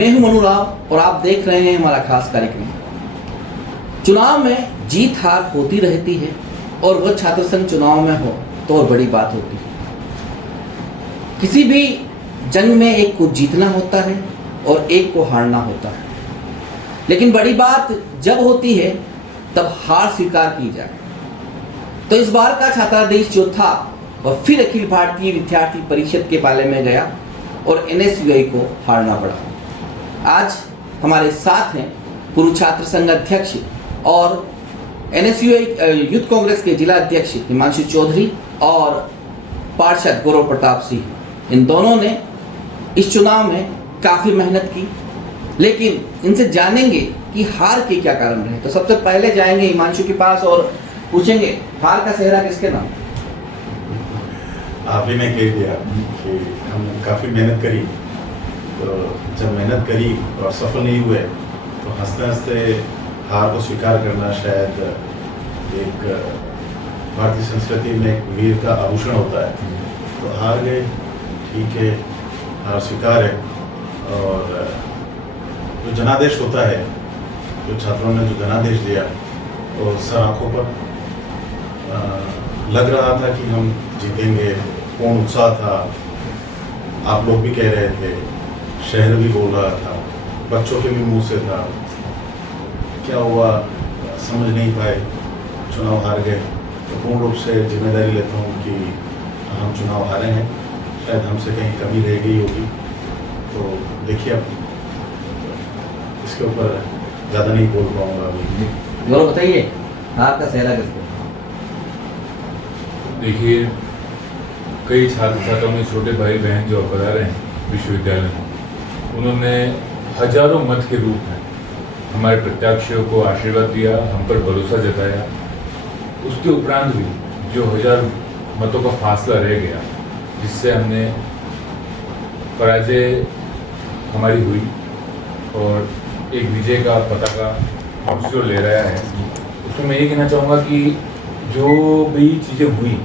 मैं हूं मनु राव और आप देख रहे हैं हमारा खास कार्यक्रम। चुनाव में जीत हार होती रहती है और वह छात्र संघ चुनाव में हो तो और बड़ी बात होती है। किसी भी जंग में एक को जीतना होता है और एक को हारना होता है, लेकिन बड़ी बात जब होती है तब हार स्वीकार की जाए। तो इस बार का छात्रादेश जो था वह फिर अखिल भारतीय विद्यार्थी परिषद के पाले में गया और एनएसयूआई को हारना पड़ा। आज हमारे साथ हैं पूर्व छात्र संघ अध्यक्ष और एनएसयूआई यूथ कांग्रेस के जिला अध्यक्ष हिमांशु चौधरी और पार्षद गौरव प्रताप सिंह। इन दोनों ने इस चुनाव में काफ़ी मेहनत की, लेकिन इनसे जानेंगे कि हार के क्या कारण रहे। तो सबसे पहले जाएंगे हिमांशु के पास और पूछेंगे हार का सेहरा किसके नाम? आप ही ने कह दिया कि हमने काफ़ी मेहनत करी, तो जब मेहनत करी और सफल नहीं हुए तो हंसते हंसते हार को स्वीकार करना शायद एक भारतीय संस्कृति में एक वीर का आभूषण होता है। तो हार गए, ठीक है, हार स्वीकार है। और जो जनादेश होता है, जो छात्रों ने जो जनादेश दिया वो सर आँखों पर लग रहा था कि हम जीतेंगे, पूर्ण उत्साह था। आप लोग भी कह रहे थे, शहर भी बोल रहा था, बच्चों के भी मुंह से था। क्या हुआ समझ नहीं पाए, चुनाव हार गए। तो पूर्ण रूप से जिम्मेदारी लेता हूँ कि हम चुनाव हारे हैं, शायद हमसे कहीं कमी रह गई होगी। तो देखिए, अब इसके ऊपर ज़्यादा नहीं बोल पाऊँगा अभी। गौरव बताइए हार का सेहरा किसके? देखिए, कई छात्र छात्राओं में छोटे भाई बहन जो पढ़ा रहे हैं विश्वविद्यालय में, उन्होंने हजारों मत के रूप में हमारे प्रत्याशियों को आशीर्वाद दिया, हम पर भरोसा जताया। उसके उपरांत भी जो 1000 मतों का फासला रह गया, जिससे हमने पराजय हमारी हुई और एक विजय का पताका हमसे ले रहा है, उसमें मैं ये कहना चाहूँगा कि जो भी चीज़ें हुई,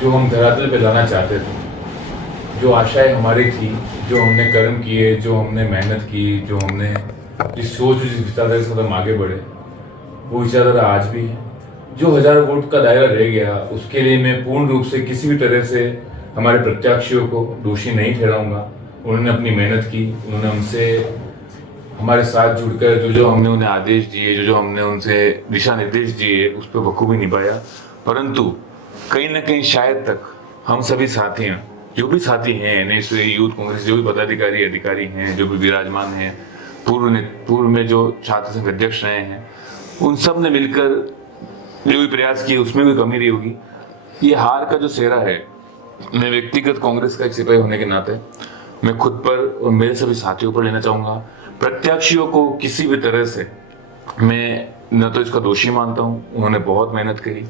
जो हम धरातल पे लाना चाहते थे, जो आशाएं हमारी थी, जो हमने कर्म किए, जो हमने मेहनत की, जो हमने जिस सोच जिस विचारधारा के साथ हम आगे बढ़े, वो विचारधारा आज भी है। जो 1000 वोट का दायरा रह गया, उसके लिए मैं पूर्ण रूप से किसी भी तरह से हमारे प्रत्याशियों को दोषी नहीं ठहराऊंगा। उन्होंने अपनी मेहनत की, उन्होंने हमसे हमारे साथ जुड़कर जो हमने उन्हें आदेश दिए, जो हमने उनसे दिशा निर्देश दिए, उस पर बखूबी निभाया। परंतु कहीं ना कहीं शायद तक हम सभी साथियाँ, जो भी साथी हैं एनएसयूआई यूथ कांग्रेस, जो भी पदाधिकारी अधिकारी हैं, जो भी विराजमान हैं, पूर्व में जो छात्र संघ अध्यक्ष रहे हैं, उन सब ने मिलकर जो भी प्रयास किए, उसमें भी कमी रही होगी। ये हार का जो सेहरा है, मैं व्यक्तिगत कांग्रेस का एक सिपाही होने के नाते मैं खुद पर और मेरे सभी साथियों पर लेना चाहूँगा। प्रत्याशियों को किसी भी तरह से मैं न तो इसका दोषी मानता हूँ, उन्होंने बहुत मेहनत करी।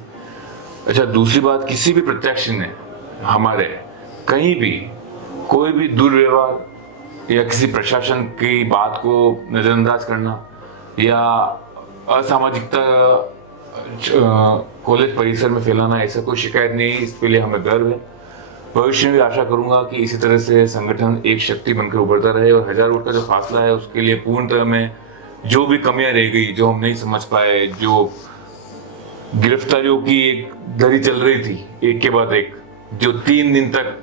अच्छा, दूसरी बात, किसी भी प्रत्याशी ने हमारे कहीं भी कोई भी दुर्व्यवहार या किसी प्रशासन की बात को नज़रअंदाज करना या असामाजिकता कॉलेज परिसर में फैलाना, ऐसा कोई शिकायत नहीं है। इसके लिए हमें गर्व है। भविष्य में भी आशा करूंगा कि इसी तरह से संगठन एक शक्ति बनकर उभरता रहे और 1000 वोट का जो फासला है, उसके लिए पूर्णतः में जो भी कमियां रह गई, जो हम नहीं समझ पाए, जो गिरफ्तारियों की एक दरी चल रही थी एक के बाद एक, जो 3 दिन तक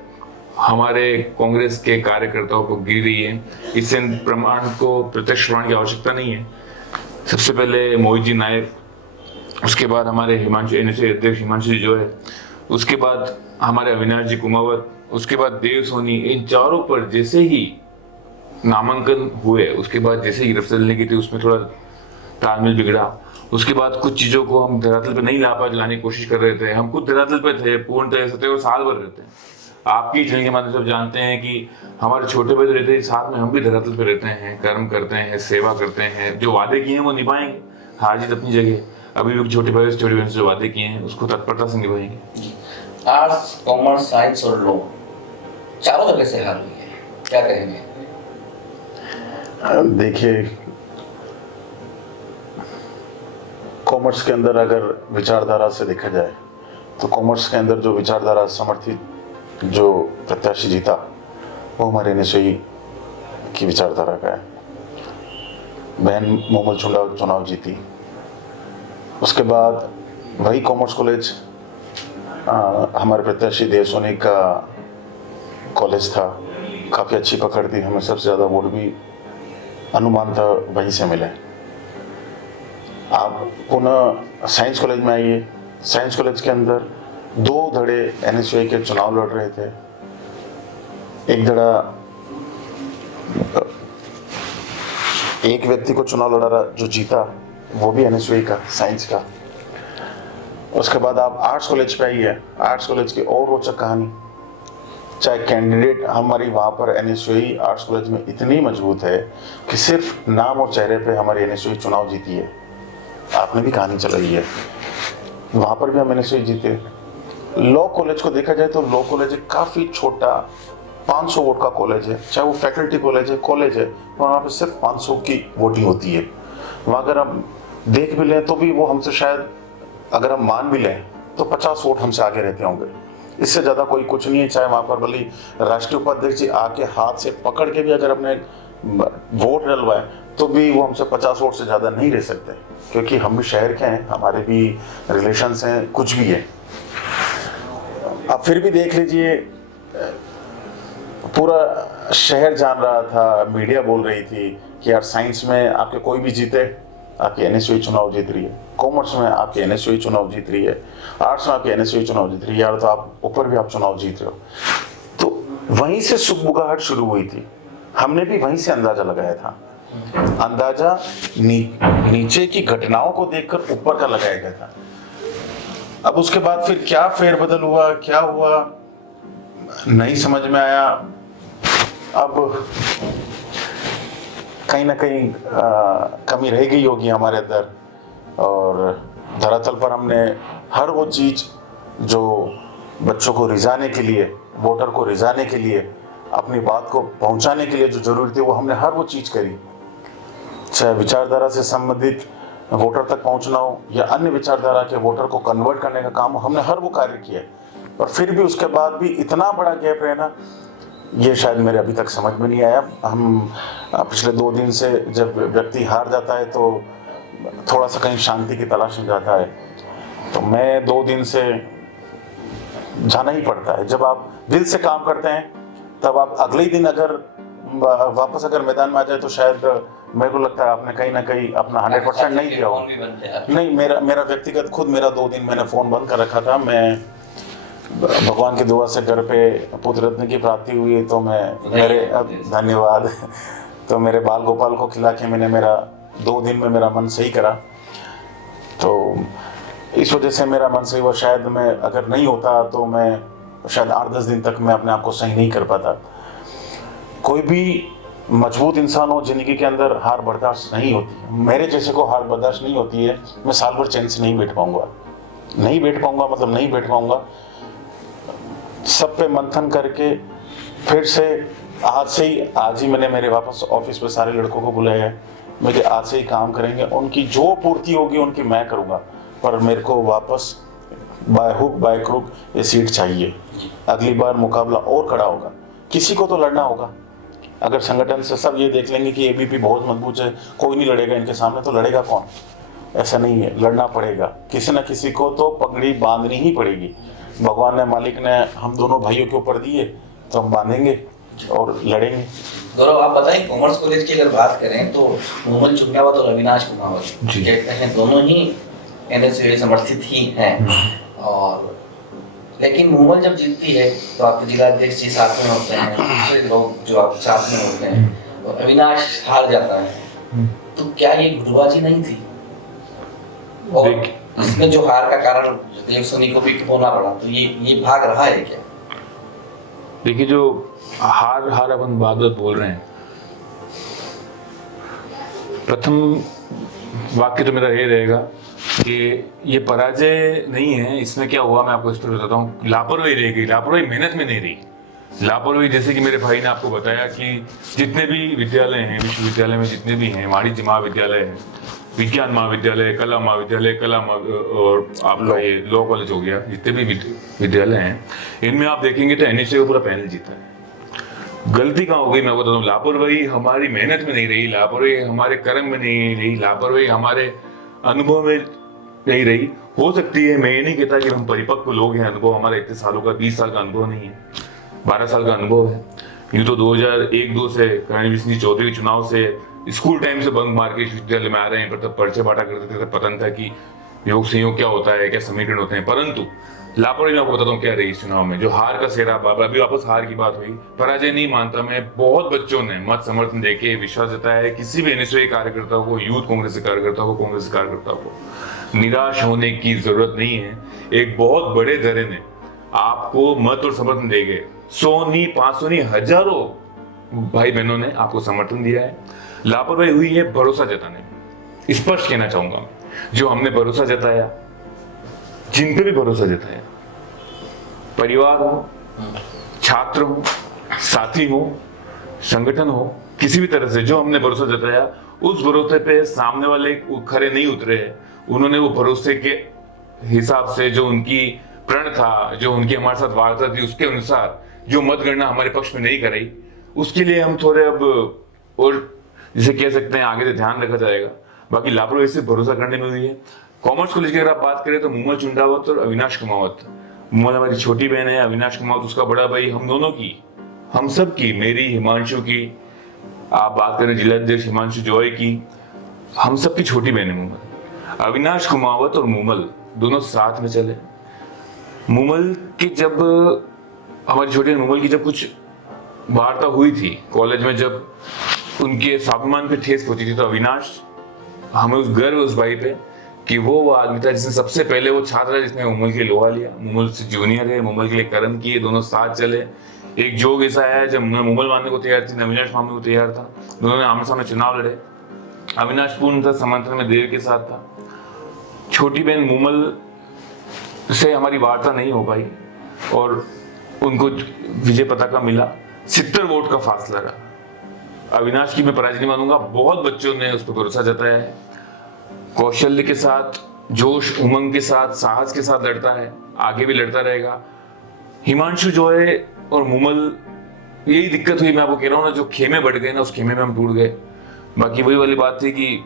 हमारे कांग्रेस के कार्यकर्ताओं को गिर रही है, इससे प्रमाण को प्रत्यक्ष प्रमाण की आवश्यकता नहीं है। सबसे पहले मोहित जी नायक, उसके बाद हमारे हिमांशु एनएसयूआई अध्यक्ष हिमांशु जी जो है, उसके बाद हमारे अविनाश जी कुमावत, उसके बाद देव सोनी, इन चारों पर जैसे ही नामांकन हुए, उसके बाद जैसे ही गिरफ्तारी लेने की थी, उसमें थोड़ा तालमेल बिगड़ा। उसके बाद कुछ चीज़ों को हम धरातल पे नहीं लाने की कोशिश कर रहे थे। हम खुद धरातल पे थे, पूर्ण तरह से थे और साल भर रहते हैं। आपकी चैनल के माध्यम से जानते हैं कि हमारे छोटे भाई रहते हैं, साथ में हम भी धरातल पे रहते हैं, कर्म करते हैं, सेवा करते हैं। जो वादे किए हैं वो निभाएंगे, हार जीत अपनी जगह। अभी भी छोटे भाई छोटी बहन से जो वादे किए हैं उसको तत्परता से निभाएंगे। आर्ट्स, कॉमर्स, साइंस और लॉ चारों जगह से हार हुई है, क्या कहेंगे? देखिए, कॉमर्स के अंदर अगर विचारधारा से देखा जाए तो कॉमर्स के अंदर जो विचारधारा समर्थित जो प्रत्याशी जीता वो हमारे एनएसयूआई की विचारधारा का है। बहन मोमल चुनाव जीती, उसके बाद वही कॉमर्स कॉलेज हमारे प्रत्याशी देव सोनी का कॉलेज था, काफ़ी अच्छी पकड़ थी, हमें सबसे ज़्यादा वोट भी अनुमान था वहीं से मिले। आप पुनः साइंस कॉलेज में आइए, साइंस कॉलेज के अंदर 2 धड़े एनएसयूआई के चुनाव लड़ रहे थे। एक धड़ा एक व्यक्ति को चुनाव लड़ा रहा जो जीता, वो भी एनएसयूआई का, साइंस का। उसके बाद आप आर्ट्स कॉलेज पे आइए, आर्ट्स कॉलेज की और रोचक कहानी। चाहे कैंडिडेट हमारी वहाँ पर एनएसयूआई आर्ट्स कॉलेज में इतनी मजबूत है कि सिर्फ नाम और चेहरे पे हमारी एनएसयूआई चुनाव जीती है। आपने भी कहानी चलाई है, वहाँ पर भी हम एनएसयूआई जीते। लॉ कॉलेज को देखा जाए तो लॉ कॉलेज काफ़ी छोटा 500 वोट का कॉलेज है, चाहे वो फैकल्टी कॉलेज है, वहाँ पे सिर्फ 500 की वोटिंग होती है। वहाँ अगर हम देख भी लें तो भी वो हमसे शायद, अगर हम मान भी लें तो 50 वोट हमसे आगे रहते होंगे, इससे ज़्यादा कोई कुछ नहीं है। चाहे वहाँ पर भले राष्ट्रीय उपाध्यक्ष जी आके हाथ से पकड़ के भी अगर अपने वोट डलवाए तो भी वो हमसे 50 वोट से ज़्यादा नहीं रह सकते, क्योंकि हम भी शहर के हैं, हमारे भी रिलेशंस हैं, कुछ भी है। अब फिर भी देख लीजिए, पूरा शहर जान रहा था, मीडिया बोल रही थी कि यार साइंस में आपके कोई भी जीते, आपकी एनएसयूआई चुनाव जीत रही है, कॉमर्स में आपकी एनएसयूआई चुनाव जीत रही है, आर्ट्स में आपकी एनएसयूआई चुनाव जीत रही है, यार तो आप ऊपर भी आप चुनाव जीत रहे हो। तो वहीं से सुगबुगाहट शुरू हुई थी, हमने भी वहीं से अंदाजा लगाया था। अंदाजा नीचे की घटनाओं को देखकर ऊपर का लगाया गया था। अब उसके बाद फिर क्या फेरबदल हुआ, क्या हुआ नहीं समझ में आया। अब कहीं ना कहीं कमी रह गई होगी हमारे अंदर, और धरातल पर हमने हर वो चीज़ जो बच्चों को रिझाने के लिए, वोटर को रिझाने के लिए, अपनी बात को पहुंचाने के लिए जो जरूरी थी, वो हमने हर वो चीज़ करी। चाहे विचारधारा से संबंधित वोटर तक पहुंचना हो या अन्य विचारधारा के वोटर को कन्वर्ट करने का काम हो, हमने हर वो कार्य किया। और फिर भी उसके बाद भी इतना बड़ा गैप रहना, ये शायद मेरे अभी तक समझ में नहीं आया। हम पिछले 2 दिन से, जब व्यक्ति हार जाता है तो थोड़ा सा कहीं शांति की तलाश में जाता है, तो मैं 2 दिन से जाना ही पड़ता है। जब आप दिल से काम करते हैं तब आप अगले ही दिन अगर वापस अगर मैदान में आ जाए तो शायद मेरे को लगता है आपने कहीं ना कहीं अपना 100% नहीं दिया हो। नहीं, मेरा व्यक्तिगत खुद मेरा 2 दिन मैंने फ़ोन बंद कर रखा था। मैं भगवान की दुआ से घर पे पुत्र रत्न की प्राप्ति हुई, तो मैं मेरे धन्यवाद तो मेरे बाल गोपाल को खिला के मैंने मेरा 2 दिन में मेरा मन सही करा। तो इस वजह से मेरा मन सही हुआ। शायद मैं अगर नहीं होता तो मैं शायद 8-10 दिन तक मैं अपने आप को सही नहीं कर पाता। कोई भी मजबूत इंसान हो जिंदगी के अंदर हार बर्दाश्त नहीं होती है। मेरे जैसे को हार बर्दाश्त नहीं होती है, मैं साल भर चैन से नहीं बैठ पाऊंगा, मतलब नहीं बैठ पाऊंगा। सब पे मंथन करके फिर से आज ही मैंने मेरे वापस ऑफिस पे सारे लड़कों को बुलाया है। मुझे आज से ही काम करेंगे, उनकी जो पूर्ति होगी उनकी मैं करूँगा, पर मेरे को वापस बाय हुक बाय क्रुक ये सीट चाहिए। अगली बार मुकाबला और कड़ा होगा, किसी को तो लड़ना होगा। अगर संगठन से सब ये देख लेंगे कि एबीपी बहुत मजबूत है, कोई नहीं लड़ेगा इनके सामने, तो लड़ेगा कौन? ऐसा नहीं है, लड़ना पड़ेगा, किसी न किसी को तो पगड़ी बांधनी ही पड़ेगी। भगवान ने, मालिक ने हम दोनों भाइयों के ऊपर दिए, तो हम बांधेंगे और लड़ेंगे। गौरव, आप बताएं, कॉमर्स कॉलेज की अगर बात करें तो मोमल चुनावत और अविनाश कुमावत कहते हैं दोनों ही एनएसयूआई समर्थित ही हैं, और लेकिन मोमल जब जीतती है तो आपके जिलाध्यक्ष जी साथ में होते हैं, दूसरे लोग जो आप साथ में होते हैं, और अविनाश हार जाता है। तो क्या ये गुटबाजी नहीं थी? और इसमें जो हार का कारण देव सोनी को भी होना पड़ा, तो ये भाग रहा है क्या? देखिए, जो हार अपन बात बोल रहे हैं, प्रथम वाक्य तो मेरा ये रहेगा कि ये पराजय नहीं है। इसमें क्या हुआ, मैं आपको इस तरह बताता हूँ, लापरवाही रह गई। लापरवाही मेहनत में नहीं रही, लापरवाही जैसे कि मेरे भाई ने आपको बताया कि जितने भी विद्यालय हैं, विश्वविद्यालय में जितने भी हैं, वाणिज्य महाविद्यालय है, विज्ञान महाविद्यालय, कला महाविद्यालय, और आपका ये लॉ कॉलेज हो गया, जितने भी विद्यालय हैं, इनमें आप देखेंगे तो एनएसयूआई का पूरा पैनल जीता है। गलती कहाँ हो गई मैं बताता हूँ। लापरवाही हमारी मेहनत में नहीं रही, लापरवाही हमारे कर्म में नहीं रही, लापरवाही हमारे अनुभव में नहीं रही। हो सकती है, मैं ये नहीं कहता कि हम परिपक्व लोग हैं, अनुभव हमारा इतने सालों का 20 साल का अनुभव नहीं है, 12 साल का अनुभव है। यूँ तो 2001-2 से कर्नल सिंह चौधरी के चुनाव से स्कूल टाइम से बंक मार के विश्वविद्यालय में आ रहे हैं, पर तब पर्चे बांटा करते थे, तब पता नहीं था कि योग संयोग क्या होता है, क्या समीकरण होते हैं। परंतु लापरवाही मैं आपको बताता हूँ क्या रही इस चुनाव में, जो हार का सेहरा बाबा, अभी वापस हार की बात हुई, पराजय नहीं मानता मैं। बहुत बच्चों ने मत समर्थन देके विश्वास जताया है किसी भी एनएसयूआई कार्यकर्ता को, यूथ कांग्रेस के कार्यकर्ता को, कांग्रेस के कार्यकर्ता को निराश होने की जरूरत नहीं है। एक बहुत बड़े धड़े ने आपको मत और समर्थन देंगे, 100 नहीं, 500 नहीं, हजारों भाई बहनों ने आपको समर्थन दिया है। लापरवाही हुई है भरोसा जताने में, स्पष्ट कहना चाहूंगा मैं। जो हमने भरोसा जताया, जिन पे भी भरोसा जताया, परिवार हो, छात्र हो, साथी हो, संगठन हो, किसी भी तरह से जो हमने भरोसा जताया, उस भरोसे पे सामने वाले खरे नहीं उतरे हैं। उन्होंने वो भरोसे के हिसाब से जो उनकी प्रण था, जो उनकी हमारे साथ वार्ता थी, उसके अनुसार जो मतगणना हमारे पक्ष में नहीं कराई, उसके लिए हम थोड़े अब और जिसे कह सकते हैं आगे से ध्यान रखा जाएगा। बाकी लापरवाही से भरोसा करने में हुई है। कॉमर्स कॉलेज की अगर आप बात करें तो मूमल चुंडावत और अविनाश कुमावत, मूमल हमारी छोटी बहन है, अविनाश कुमावत उसका बड़ा भाई। हम दोनों की, हम सब की, मेरी, हिमांशु की, आप बात करें जिलाध्यक्ष हिमांशु जॉय की, हम सब की छोटी बहन है मूमल। अविनाश कुमावत और मूमल दोनों साथ में चले। मूमल की जब, हमारी छोटी मूमल की जब कुछ वार्ता हुई थी कॉलेज में, जब उनके स्वाभिमान पे ठेस पहुंची थी, तो अविनाश, हमें उस गर्व उस भाई पे कि वो आदमी था जिसने सबसे पहले, वो छात्र है जिसने मूमल के लोहा लिया, मूमल से जूनियर है, मूमल के लिए कर्म किए, दोनों साथ चले। एक जोग ऐसा है जब मैं मूमल मानने को तैयार थी, अविनाश मानने को तैयार था, दोनों ने आमने सामने चुनाव लड़े। अविनाश पूर्णतः समर्थन में देव के साथ था। छोटी बहन मूमल से हमारी वार्ता नहीं हो पाई और उनको विजय पताका मिला, 70 वोट का फासला रहा। अविनाश की मैं पराजय नहीं मानूंगा, बहुत बच्चों ने उस पर भरोसा जताया है, कौशल्य के साथ, जोश उमंग के साथ, साहस के साथ लड़ता है, आगे भी लड़ता रहेगा। हिमांशु जो है और मूमल, यही दिक्कत हुई, मैं आपको कह रहा हूँ ना, जो खेमे बढ़ गए ना, उस खेमे में हम टूट गए। बाकी वही वाली बात थी कि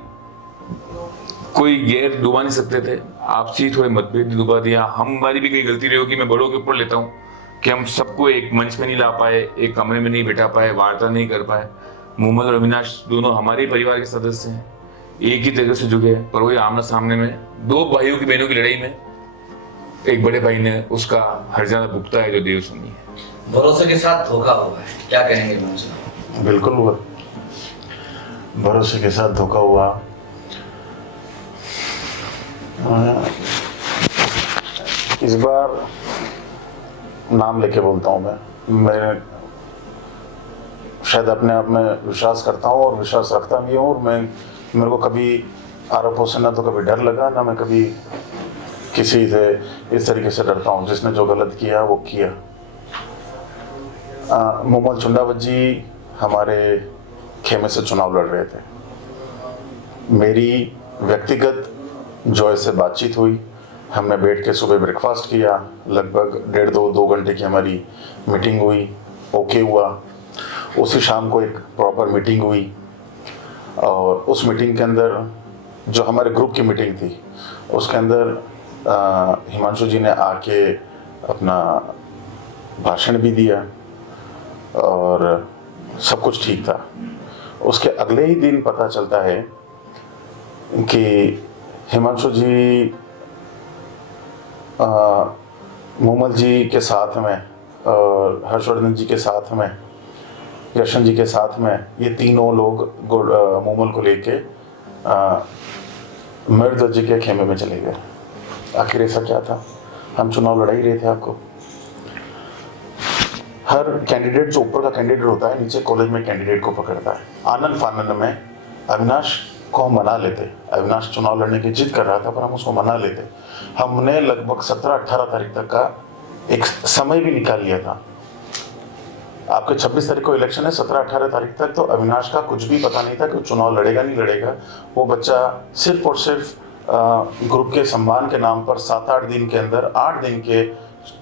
कोई गैर डुबा नहीं सकते थे, आपसी थोड़े मतभेद डुबा दिया। हमारी भी कई गलती रही होगी, मैं बड़ों के ऊपर लेता हूँ कि हम सबको एक मंच में नहीं ला पाए, एक कमरे में नहीं बैठा पाए, वार्ता नहीं कर पाए। मूमल और अविनाश दोनों हमारे परिवार के सदस्य हैं, एक ही जगह से जुड़े हैं, पर वही आमना सामने में दो भाइयों की बहनों की लड़ाई में एक बड़े भाई ने उसका हर्जाना भुगता है, जो देव सुनी है। भरोसे के साथ धोखा हुआ है, क्या कहेंगे मंच? बिल्कुल हुआ, भरोसे के साथ धोखा हुआ। इस बार नाम लेके बोलता हूँ मैं शायद अपने आप में विश्वास करता हूँ और विश्वास रखता भी हूँ, और मेरे को कभी आरोपों से ना तो कभी डर लगा, ना मैं कभी किसी से इस तरीके से डरता हूँ। जिसने जो गलत किया वो किया। मूमल चुंडावत जी हमारे खेमे से चुनाव लड़ रहे थे। मेरी व्यक्तिगत जॉय से बातचीत हुई, हमने बैठ के सुबह ब्रेकफास्ट किया, लगभग 1.5-2 घंटे की हमारी मीटिंग हुई, ओके हुआ। उसी शाम को एक प्रॉपर मीटिंग हुई, और उस मीटिंग के अंदर जो हमारे ग्रुप की मीटिंग थी, उसके अंदर हिमांशु जी ने आके अपना भाषण भी दिया और सब कुछ ठीक था। उसके अगले ही दिन पता चलता है कि हिमांशु जी मूमल जी के साथ में और हर्षवर्धन जी के साथ में, कृष्ण जी के साथ में, ये तीनों लोग मूमल को लेके मर्द जी के खेमे में चले गए। आखिर ऐसा क्या था? हम चुनाव लड़ा ही रहे थे। आपको हर कैंडिडेट जो ऊपर का कैंडिडेट होता है, नीचे कॉलेज में कैंडिडेट को पकड़ता है। आनंद फानंद में अविनाश को हम मना लेते। अविनाश चुनाव लड़ने की जिद कर रहा था, पर हम उसको मना लेते। हमने लगभग 17-18 तारीख तक का एक समय भी निकाल लिया था। आपके 26 तारीख को इलेक्शन है, 17-18 तारीख तक तो अविनाश का कुछ भी पता नहीं था कि चुनाव लड़ेगा नहीं लड़ेगा। वो बच्चा सिर्फ और सिर्फ ग्रुप के सम्मान के नाम पर 7-8 दिन के अंदर, 8 दिन के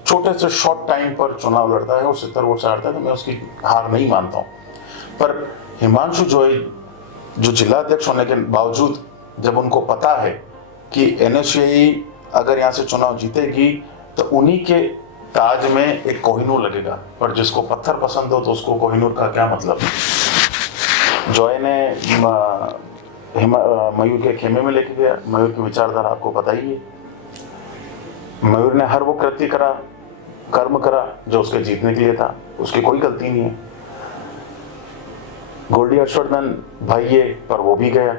छोटे से शॉर्ट टाइम पर चुनाव लड़ता है और 70 वोट से हारता है, तो मैं उसकी हार नहीं मानता हूँ। पर हिमांशु जोई जो जिला अध्यक्ष होने के बावजूद, जब उनको पता है कि एनएसयूआई अगर यहाँ से चुनाव जीतेगी तो उन्हीं के ताज में एक कोहिनूर लगेगा, पर जिसको पत्थर पसंद हो तो उसको कोहिनूर का क्या मतलब। जॉय ने मयूर के खेमे में लेके गया। मयूर की विचारधारा आपको पता ही है। मयूर ने हर वो कृत्य करा, कर्म करा जो उसके जीतने के लिए था, उसकी कोई गलती नहीं है। गोल्डी हर्षवर्धन भाई ये, पर वो भी गया,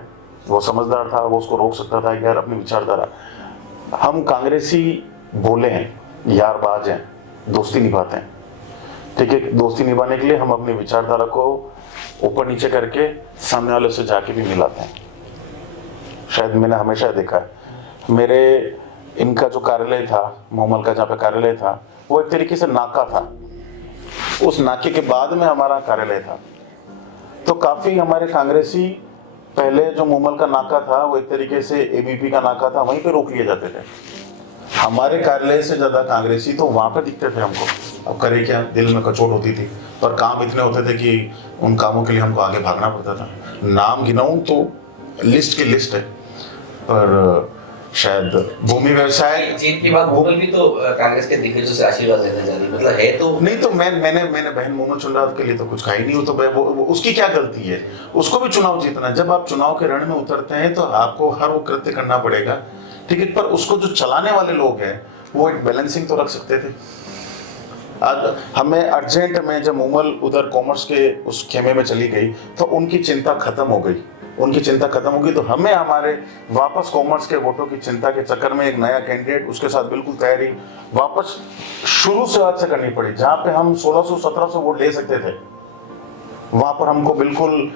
वो समझदार था, वो उसको रोक सकता था। यार अपनी विचारधारा, हम कांग्रेसी बोले हैं, यारबाज हैं, दोस्ती निभाते हैं, ठीक है। दोस्ती निभाने के लिए हम अपनी विचारधारा को ऊपर नीचे करके सामने वाले से जाके भी मिलाते हैं। शायद मैंने हमेशा देखा है, मेरे इनका जो कार्यालय था, मोमल का जहाँ पे कार्यालय था, वो एक तरीके से नाका था। उस नाके के बाद में हमारा कार्यालय था। तो काफी हमारे कांग्रेसी, पहले जो मोमल का नाका था वो एक तरीके से एबीपी का नाका था, वहीं पे रोक लिए जाते थे। हमारे कार्यालय से ज्यादा कांग्रेसी तो वहां पे दिखते थे हमको। अब करे क्या, दिल में कचोट होती थी, पर काम इतने होते थे कि उन कामों के लिए हमको आगे भागना पड़ता था। नाम गिनाऊं तो लिस्ट की लिस्ट है, पर शायद भूमि व्यवसाय जीत के बाद मोमल भी तो कांग्रेस के दिग्गजों से आशीर्वाद लेने जा रही, मतलब है तो नहीं। तो मैंने बहन मोमल चुंडाव के लिए तो कुछ कहा ही नहीं हो, तो वो उसकी क्या गलती है? उसको भी चुनाव जीतना। जब आप चुनाव के रण में उतरते हैं तो आपको हर वो कृत्य करना पड़ेगा, ठीक है। पर उसको जो चलाने वाले लोग हैं वो एक बैलेंसिंग तो रख सकते थे। आज हमें अर्जेंट में जब मोमल उधर कॉमर्स के उस खेमे में चली गई तो उनकी चिंता खत्म हो गई। उनकी चिंता खत्म होगी तो हमें हमारे वापस कॉमर्स के वोटों की चिंता के चक्कर में एक नया कैंडिडेट, उसके साथ बिल्कुल तैयारी वापस शुरू से हाथ से करनी पड़ी। जहां पे हम 1600-1700 वोट ले सकते थे, वहां पर हमको बिल्कुल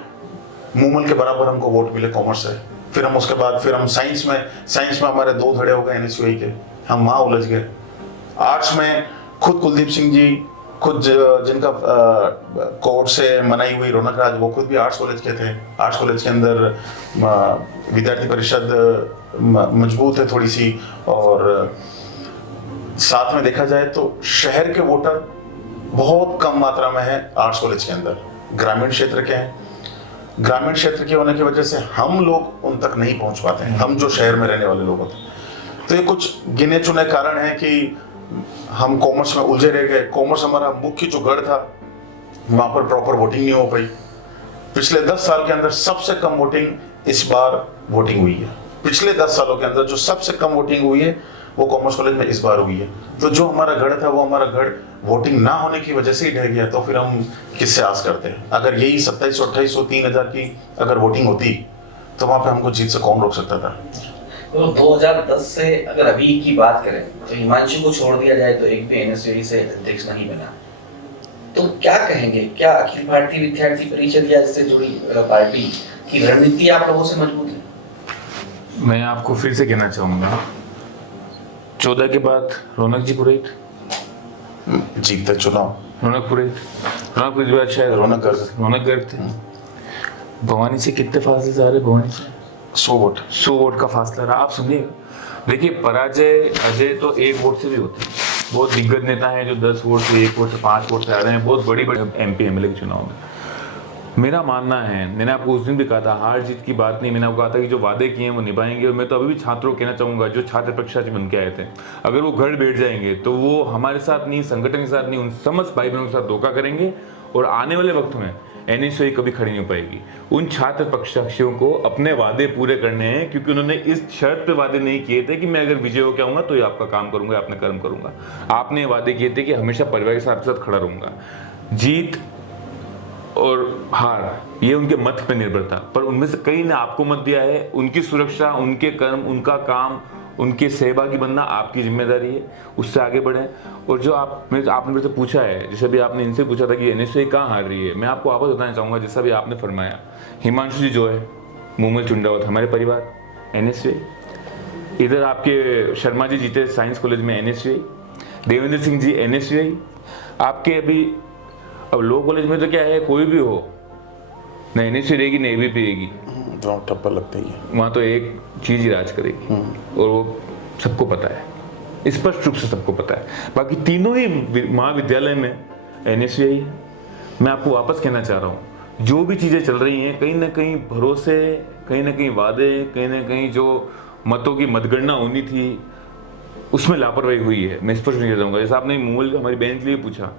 मोमल के बराबर हमको वोट मिले कॉमर्स से। फिर हम उसके बाद फिर हम साइंस में हमारे 2 धड़े हो गए एनएसयूआई के, हम वहां उलझ गए। आर्ट्स में खुद कुलदीप सिंह जी, खुद जिनका कोर्ट से मनाई हुई रौनक राज, वो खुद भी आर्ट्स कॉलेज के थे। आर्ट्स कॉलेज के अंदर विद्यार्थी परिषद मजबूत है थोड़ी सी, और साथ में देखा जाए तो शहर के वोटर बहुत कम मात्रा में है आर्ट्स कॉलेज के अंदर, ग्रामीण क्षेत्र के हैं। ग्रामीण क्षेत्र के होने की वजह से हम लोग उन तक नहीं पहुंच पाते हैं, हम जो शहर में रहने वाले लोग होते हैं। तो ये कुछ गिने चुने कारण है कि हम कॉमर्स में उलझे रह गए। कॉमर्स हमारा मुख्य जो गढ़ था, वहां पर प्रॉपर वोटिंग नहीं हो पाई। पिछले 10 साल के अंदर सबसे कम वोटिंग इस बार वोटिंग हुई है। पिछले 10 सालों के अंदर जो सबसे कम वोटिंग हुई है वो कॉमर्स कॉलेज में इस बार हुई है। तो जो हमारा गढ़ था, वो हमारा गढ़ वोटिंग ना होने की वजह से ही ढह गया। तो फिर हम किससे आस करते हैं? अगर यही 2700-2800 3000 की अगर वोटिंग होती तो वहां पे हमको जीत से कौन रोक सकता था? तो 2010 से अगर अभी की बात करें तो हिमांशु को छोड़ दिया जाए तो एक भी एनएसयूआई से अध्यक्ष नहीं बना, तो क्या कहेंगे? क्या अखिल भारतीय विद्यार्थी परिषद या इससे जुड़ी पार्टी की रणनीति आप लोगों से मजबूत है? मैं आपको फिर से कहना चाहूँगा, 14 के बाद रौनक जी पुरोहित जीतते चुनाव, रौनक पुरोहित के बाद शायद रौनक गर्ग थे। भवानी से कितने फासले से आ रहे? भवानी से 100 वोट का फासला रहा। आप सुनिए, देखिए पराजय अजय तो 1 वोट से भी होती है। बहुत दिग्गज नेता हैं जो 10 वोट से, 1 वोट से, 5 वोट से आ रहे हैं, बहुत बड़ी MP MLA के चुनाव में। मेरा मानना है, मैंने आपको उस दिन भी कहा था, हार जीत की बात नहीं, मैंने आपको कहा था कि जो वादे किए हैं वो निभाएंगे। और मैं तो अभी भी छात्रों को कहना चाहूँगा, जो छात्र परीक्षा बन के आए थे, अगर वो घर बैठ जाएंगे तो वो हमारे साथ नहीं, संगठन के साथ नहीं, उन समस्त भाई बहनों के साथ धोखा करेंगे। और आने वाले वक्त में एनएसयूआई कभी खड़ी नहीं हो पाएगी। उन छात्र पक्षार्थियों को अपने वादे पूरे करने हैं, क्योंकि उन्होंने इस शर्त पे वादे नहीं किए थे कि मैं अगर विजय होकर आऊँगा तो ये आपका काम करूँगा, अपने कर्म करूँगा। आपने वादे किए थे कि हमेशा परिवार के साथ खड़ा रहूँगा। जीत और हार ये उनके मत पर निर्भर था, पर उनमें से कई ने आपको मत दिया है। उनकी सुरक्षा, उनके कर्म, उनका काम, उनके सहभागी बनना आपकी जिम्मेदारी है, उससे आगे बढ़ें। और जो आपने मेरे से पूछा है, जैसे भी आपने इनसे पूछा था कि एनएसयूआई कहाँ हार रही है, मैं आपको वापस बताना चाहूँगा, जैसा भी आपने फरमाया, हिमांशु जी जो है, मोमल चुंडावत हमारे परिवार, एनएसयूआई। इधर आपके शर्मा जी जीते साइंस कॉलेज में, एनएसयूआई। देवेंद्र सिंह जी, एनएसयूआई। आपके अभी अब लॉ कॉलेज में तो क्या है, कोई भी हो, न एनएसयूआई रहेगी न एबीपी रहेगी, टप्पा लगता ही है। वहाँ तो एक चीज़ ही राज करेगी, और वो सबको पता है। स्पष्ट रूप से सबको पता है। बाकी तीनों ही महाविद्यालय में NSCI है। मैं आपको वापस कहना चाह रहा हूँ, जो भी चीज़ें चल रही हैं, कहीं ना कहीं भरोसे, कहीं ना कहीं वादे, कहीं ना कहीं जो मतों की मतगणना होनी थी उसमें लापरवाही हुई है। मैं स्पष्ट नहीं कहूँगा। जैसे आपने मूल हमारी बहन के लिए पूछा,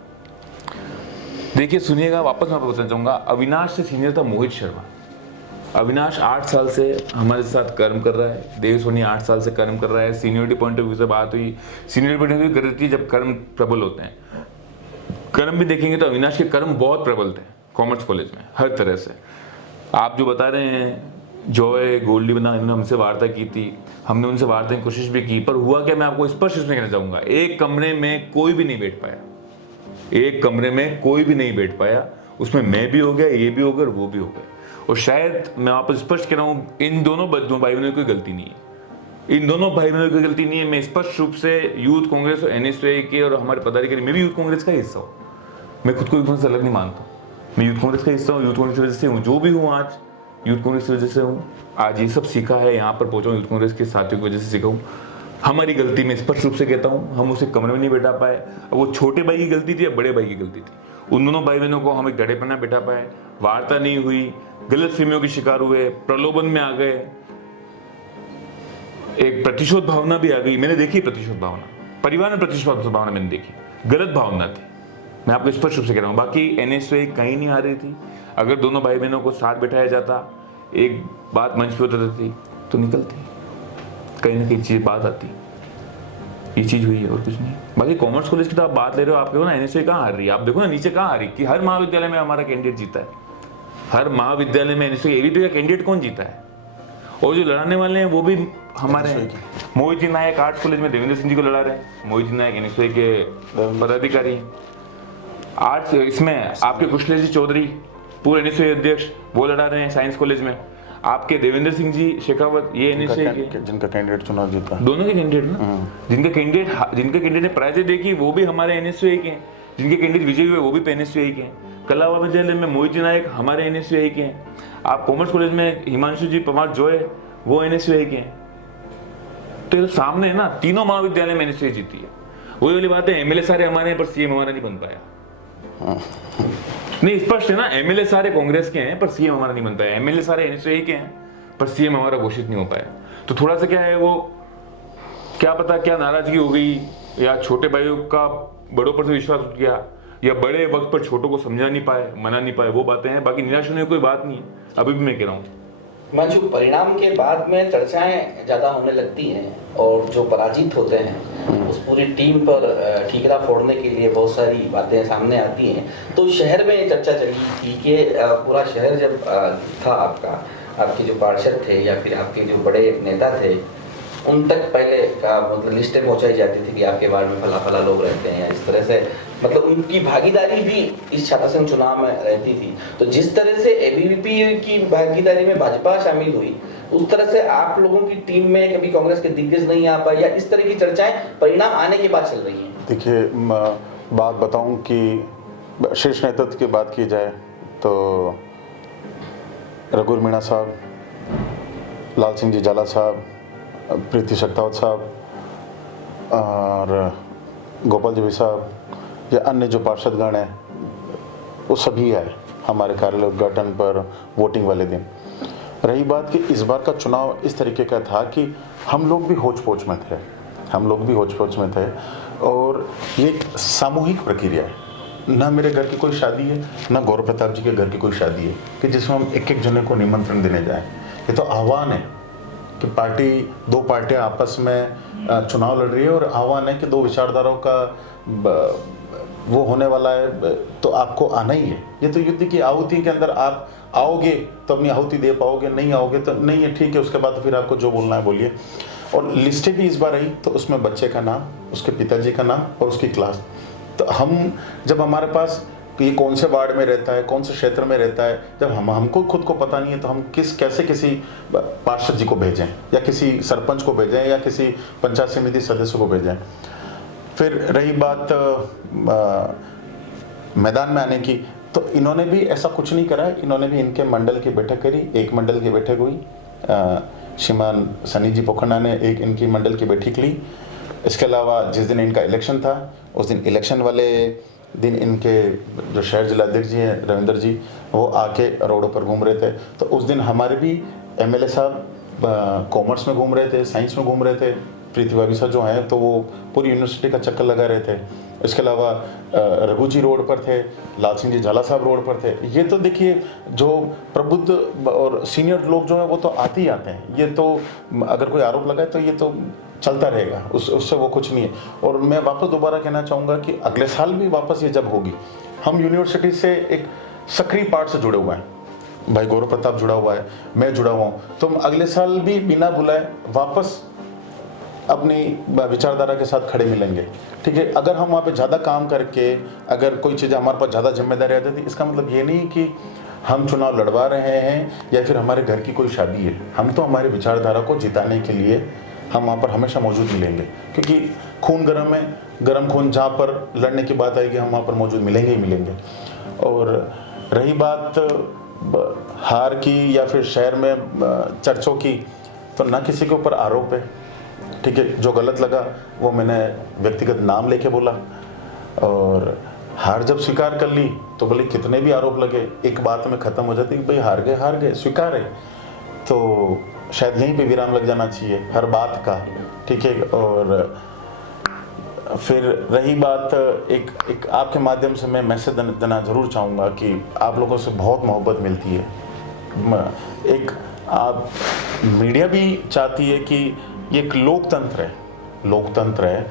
देखिए सुनिएगा, वापस मैं पूछना चाहूँगा, अविनाश से सीनियर था मोहित शर्मा। अविनाश 8 साल से हमारे साथ कर्म कर रहा है, देव सोनी 8 साल से कर्म कर रहा है। सीनियरिटी पॉइंट ऑफ व्यू से बात हुई, सीनियरिटी पॉइंट ऑफ व्यू करती है जब कर्म प्रबल होते हैं। कर्म भी देखेंगे तो अविनाश के कर्म बहुत प्रबल थे कॉमर्स कॉलेज में, हर तरह से। आप जो बता रहे हैं, जॉय गोल्डी बना, इन्होंने हमसे वार्ता की थी, हमने उनसे वार्ता की कोशिश भी की, पर हुआ क्या, मैं आपको स्पष्ट इसमें कहना चाहूँगा, एक कमरे में कोई भी नहीं बैठ पाया, एक कमरे में कोई भी नहीं बैठ पाया। उसमें मैं भी हो गया, ये भी हो गया और वो भी हो गया। और शायद मैं आपको स्पष्ट कह रहा हूँ, इन दोनों भाई बहनों की कोई गलती नहीं है, इन दोनों भाई बहनों की कोई गलती नहीं है। मैं स्पष्ट रूप से यूथ कांग्रेस और NSCI के और हमारे पदाधिकारी, मैं भी यूथ कांग्रेस का हिस्सा हूँ, मैं खुद को यूथ कांग्रेस से अलग नहीं मानता, मैं यूथ कांग्रेस का हिस्सा हूँ, यूथ कांग्रेस की वजह से हूँ, जो भी हूँ आज यूथ कांग्रेस की वजह से हूँ। आज ये सब सीखा है, यहाँ पर पहुँचा हूँ यूथ कांग्रेस के साथियों की वजह से सीखा हूँ। हमारी गलती, मैं स्पष्ट रूप से कहता हूँ, हम उसे कमरे में नहीं बैठा पाए। अब वो छोटे भाई की गलती थी या बड़े भाई की गलती थी, उन दोनों भाई बहनों को हम एक गड़े पर ना बैठा पाए, वार्ता नहीं हुई, गलत फहमियों के शिकार हुए, प्रलोभन में आ गए, एक प्रतिशोध भावना भी आ गई। मैंने देखी प्रतिशोध भावना, परिवार में प्रतिशोध भावना मैंने देखी, गलत भावना थी, मैं आपको स्पष्ट रूप से कह रहा हूँ। बाकी NSCI कहीं नहीं आ रही थी। अगर दोनों भाई बहनों को साथ बैठाया जाता, एक बात मंच पे उतरती तो निकलती, कहीं ना कहीं चीज बात आती। ये चीज हुई है और कुछ नहीं। बाकी कॉमर्स कॉलेज की तो आप बात ले रहे हो, आप देखो ना NSCI कहाँ हार रही है, आप देखो ना नीचे कहाँ हारी, कि हर महाविद्यालय में हमारा कैंडिडेट जीता है, हर महाविद्यालय में NSCI AVP का कैंडिडेट कौन जीता है, और जो लड़ाने वाले हैं वो भी हमारे हैं। मोहित जी नायक आर्ट्स कॉलेज में देवेंद्र सिंह जी को लड़ा रहे हैं, मोहित जी नायक NSCI के पदाधिकारी। आर्ट्स इसमें आपके कुशलेश जी चौधरी पूर्व NSCI अध्यक्ष, वो लड़ा रहे हैं साइंस कॉलेज में। आपके देवेंद्र सिंह जी शेखावत, ये NSCI के जिनका कैंडिडेट चुनाव जीता, दोनों के कैंडिडेट ना, जिनके कैंडिडेट ने प्राइजें देखी वो भी हमारे NSCI के हैं, जिनके कैंडिडेट विजयी हुए वो भी NSCI के हैं। कला विद्यालय में मोहित जी नायक हमारे NSCI के हैं। आप कॉमर्स कॉलेज में हिमांशु जी पवार जो है वो NSCI के हैं। तो ये सामने है ना, तीनों महाविद्यालय में NSCI जीती है। वही वाली बात है, MLA सारे हमारे हैं पर CM हमारा नहीं बन पाया। नहीं, स्पष्ट है ना, MLA सारे कांग्रेस के हैं पर CM हमारा नहीं बन पाया, MLA सारे NSCI के हैं पर CM हमारा घोषित नहीं हो पाया। तो थोड़ा सा क्या है, वो क्या पता क्या नाराजगी हो गई, या छोटे भाइयों का बड़ों पर से विश्वास उठ गया, या बड़े वक्त पर छोटों को समझा नहीं पाए, मना नहीं पाए, वो बातें हैं। बाकी निराश होने की कोई बात नहीं है, अभी भी मैं कह रहा हूँ। मंजू, परिणाम के बाद में चर्चाएं ज्यादा होने लगती हैं और जो पराजित होते हैं उस पूरी टीम पर ठीकरा फोड़ने के लिए बहुत सारी बातें सामने आती हैं। तो शहर में चर्चा चली थी कि पूरा शहर जब था आपके जो पार्षद थे या फिर आपके जो बड़े नेता थे, उन तक पहले का मतलब लिस्टें पहुंचाई जाती थी कि आपके वार्ड में फला लोग रहते हैं, या इस तरह से मतलब उनकी भागीदारी भी इस छात्र संघ चुनाव में रहती थी। तो जिस तरह से ABVP की भागीदारी में भाजपा शामिल हुई, उस तरह से आप लोगों की टीम में कभी कांग्रेस के दिग्गज नहीं आ पाए, या इस तरह की चर्चाएं परिणाम आने के बाद चल रही हैं? देखिए, बात बताऊं कि शीर्ष नेतृत्व की बात की जाए तो रघुवर मीणा साहब, लाल सिंह जी जाला साहब, प्रीति शक्तावत साहब और गोपाल जी साहब या अन्य जो पार्षदगण हैं, वो सभी आए हमारे कार्यालय उद्घाटन पर वोटिंग वाले दिन। रही बात कि इस बार का चुनाव इस तरीके का था कि हम लोग भी होच पोच में थे, और ये सामूहिक प्रक्रिया है। ना मेरे घर की कोई शादी है, ना गौरव प्रताप जी के घर की कोई शादी है कि जिसमें हम एक जने को निमंत्रण देने जाएं। ये तो आह्वान है कि दो पार्टियां आपस में चुनाव लड़ रही है, और आह्वान है कि दो विचारधाराओं का वो होने वाला है, तो आपको आना ही है। ये तो युद्ध की आहुति के अंदर आप आओगे तो अपनी आहुति दे पाओगे, नहीं आओगे तो नहीं है, ठीक है, उसके बाद तो फिर आपको जो बोलना है बोलिए। और लिस्टें भी इस बार आई तो उसमें बच्चे का नाम, उसके पिताजी का नाम और उसकी क्लास। तो हम जब हमारे पास ये कौन से वार्ड में रहता है, कौन से क्षेत्र में रहता है, जब हमको खुद को पता नहीं है तो हम कैसे किसी पार्षद जी को भेजें, या किसी सरपंच को भेजें, या किसी पंचायत समिति सदस्य को भेजें। फिर रही बात मैदान में आने की, तो इन्होंने भी ऐसा कुछ नहीं करा है। इन्होंने भी इनके मंडल की बैठक करी, एक मंडल की बैठक हुई, श्रीमान सनी जी पोखंडा ने एक इनकी मंडल की बैठक ली, इसके अलावा जिस दिन इनका इलेक्शन था उस दिन इलेक्शन वाले दिन इनके जो शहर जिलाध्यक्ष जी हैं रविंदर जी, वो आके रोडों पर घूम रहे थे। तो उस दिन हमारे भी एमएलए साहब कॉमर्स में घूम रहे थे, साइंस में घूम रहे थे, प्रीति भाभी साहब जो हैं तो वो पूरी यूनिवर्सिटी का चक्कर लगा रहे थे। इसके अलावा रघु जी रोड पर थे, लाल सिंह जी झाला साहब रोड पर थे। ये तो देखिए जो प्रबुद्ध और सीनियर लोग जो हैं वो तो आते ही आते हैं। ये तो अगर कोई आरोप लगाए तो ये तो चलता रहेगा, उससे वो कुछ नहीं है। और मैं वापस दोबारा कहना चाहूँगा कि अगले साल भी वापस ये जब होगी, हम यूनिवर्सिटी से एक सक्रिय पार्ट से जुड़े हुए हैं। भाई गौरव प्रताप जुड़ा हुआ है, मैं जुड़ा हुआ हूँ, तो हम अगले साल भी बिना बुलाए वापस अपनी विचारधारा के साथ खड़े मिलेंगे। ठीक है, अगर हम वहाँ पे ज़्यादा काम करके अगर कोई चीज़ हमारे पास ज़्यादा जिम्मेदारी आ जाती, इसका मतलब ये नहीं कि हम चुनाव लड़वा रहे हैं या फिर हमारे घर की कोई शादी है। हम तो हमारी विचारधारा को जिताने के लिए हम वहाँ पर हमेशा मौजूद मिलेंगे, क्योंकि खून गर्म है, गर्म खून जहाँ पर लड़ने की बात आएगी हम वहाँ पर मौजूद मिलेंगे ही मिलेंगे। और रही बात हार की या फिर शहर में चर्चों की, तो ना किसी के ऊपर आरोप है। ठीक है, जो गलत लगा वो मैंने व्यक्तिगत नाम लेके बोला, और हार जब स्वीकार कर ली तो भले कितने भी आरोप लगे एक बात में ख़त्म हो जाती कि भाई हार गए स्वीकार है। तो शायद यहीं पे विराम लग जाना चाहिए हर बात का। ठीक है, और फिर रही बात एक आपके माध्यम से मैं मैसेज देना ज़रूर चाहूँगा कि आप लोगों से बहुत मोहब्बत मिलती है। एक आप मीडिया भी चाहती है कि ये एक लोकतंत्र है,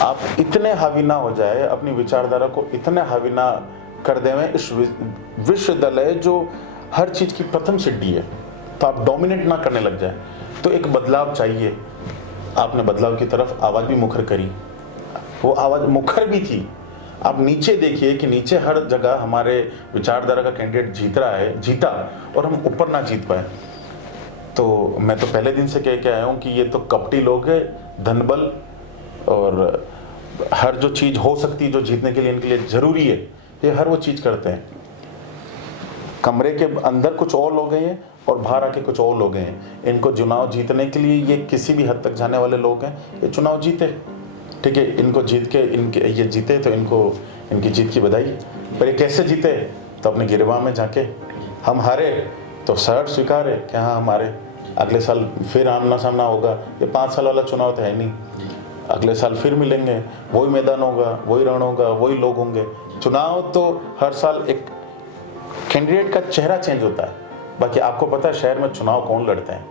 आप इतने हावी ना हो जाए, अपनी विचारधारा को इतने हावी ना कर देवें इस विश्वविद्यालय जो हर चीज़ की प्रथम सिद्धि है, तो आप डोमिनेट ना करने लग जाए। तो एक बदलाव चाहिए। आपने बदलाव की तरफ आवाज़ भी मुखर करी, वो आवाज़ मुखर भी थी। आप नीचे देखिए कि नीचे हर जगह हमारे विचारधारा का कैंडिडेट जीता और हम ऊपर ना जीत पाए। तो मैं तो पहले दिन से कह के आया हूँ कि ये तो कपटी लोग हैं, धनबल और हर जो चीज़ हो सकती है जो जीतने के लिए इनके लिए ज़रूरी है, ये हर वो चीज़ करते हैं। कमरे के अंदर कुछ और लोग हैं और बाहर आके कुछ और लोग हैं। इनको चुनाव जीतने के लिए ये किसी भी हद तक जाने वाले लोग हैं, ये चुनाव जीते। ठीक है, इनको जीत के ये जीते तो इनको इनकी जीत की बधाई। पर ये कैसे जीते? तो अपने गिरवा में जाके। हम हारे तो शर्त स्वीकार है कि हाँ हमारे अगले साल फिर आमना सामना होगा। ये 5 साल वाला चुनाव तो है नहीं, अगले साल फिर मिलेंगे, वही मैदान होगा, वही रण होगा, वही लोग होंगे। चुनाव तो हर साल एक कैंडिडेट का चेहरा चेंज होता है। बाकी आपको पता है शहर में चुनाव कौन लड़ते हैं,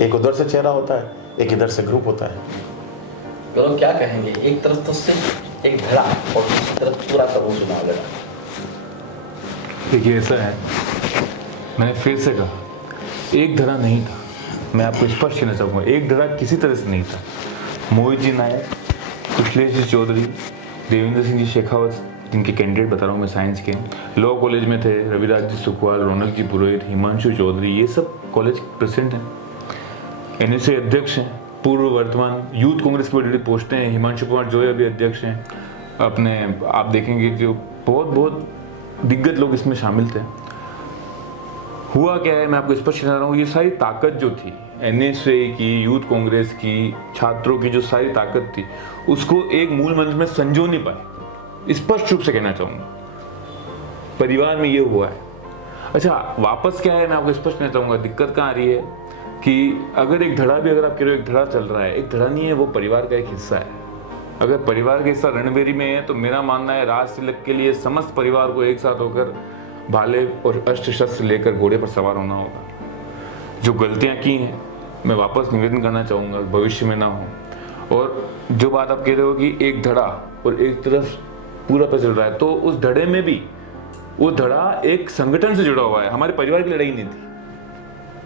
एक उधर से चेहरा होता है, एक इधर से ग्रुप होता है। लोग क्या कहेंगे, एक तरफ तो सिर्फ एक धड़ा और दूसरी तरफ पूरा का वो चुनाव लड़ा। देखिए ऐसा है, मैंने फिर से कहा, एक धड़ा नहीं था। मैं आपको स्पष्ट कहना चाहूँगा, एक धड़ा किसी तरह से नहीं था। मोहित जी नायक, कुशलेश जी चौधरी, देवेंद्र सिंह जी शेखावत, जिनके कैंडिडेट बता रहा हूँ मैं साइंस के, लॉ कॉलेज में थे रविराज जी सुखवाल, रौनक जी पुरोहित, हिमांशु चौधरी, ये सब कॉलेज प्रेसिडेंट हैं, NSA अध्यक्ष हैं, पूर्व वर्तमान यूथ कांग्रेस की बड़ी पोस्टें हैं। हिमांशु कुमार जो अभी अध्यक्ष हैं अपने, आप देखेंगे कि बहुत दिग्गज लोग इसमें शामिल थे। हुआ क्या है, मैं आपको स्पष्ट बता रहा हूँ, ये सारी ताकत जो थी NSA की, यूथ कांग्रेस की, छात्रों की जो सारी ताकत थी, उसको एक मूल मंच में संजो नहीं पाए। स्पष्ट रूप से कहना चाहूँगा, परिवार में ये हुआ है। अच्छा, वापस क्या है, मैं आपको स्पष्ट कहना चाहूँगा, दिक्कत कहाँ आ रही है कि अगर एक धड़ा भी, अगर आप कह रहे हो एक धड़ा चल रहा है, एक धड़ा नहीं है, वो परिवार का एक हिस्सा है। अगर परिवार का हिस्सा रणबेरी में है तो मेरा मानना है राज तिलक के लिए समस्त परिवार को एक साथ होकर भाले और अस्त्र शस्त्र लेकर घोड़े पर सवार होना होगा। जो गलतियां की हैं, मैं वापस निवेदन करना चाहूँगा भविष्य में ना हो। और जो बात आप कह रहे हो कि एक धड़ा और एक तरफ पूरा पे चल रहा है, तो उस धड़े में भी वो धड़ा एक संगठन से जुड़ा हुआ है, हमारे परिवार की लड़ाई नहीं थी।